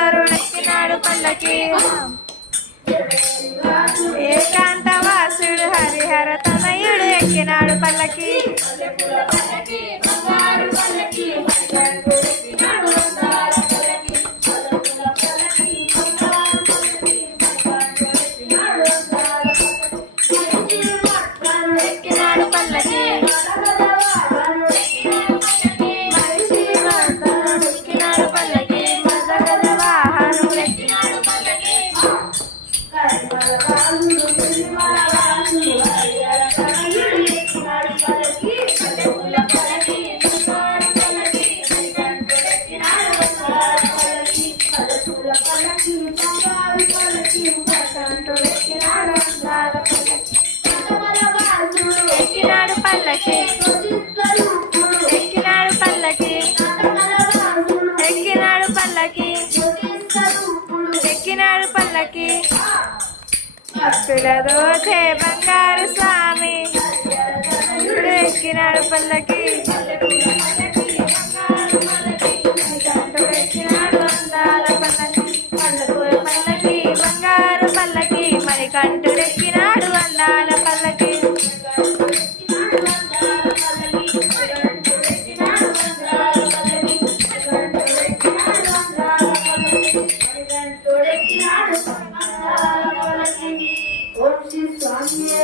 సోదరుడు పల్లకి. ఏకాంత వాసుడు హరిహర తనయుడు ఎక్కినాడు పల్లకి. ఎక్కినాడు పల్లకి. భక్తుల దోచే బంగారు స్వామి. ఎక్కినాడు పల్లకి. ఎక్కినాడు అందాల சுவாமியே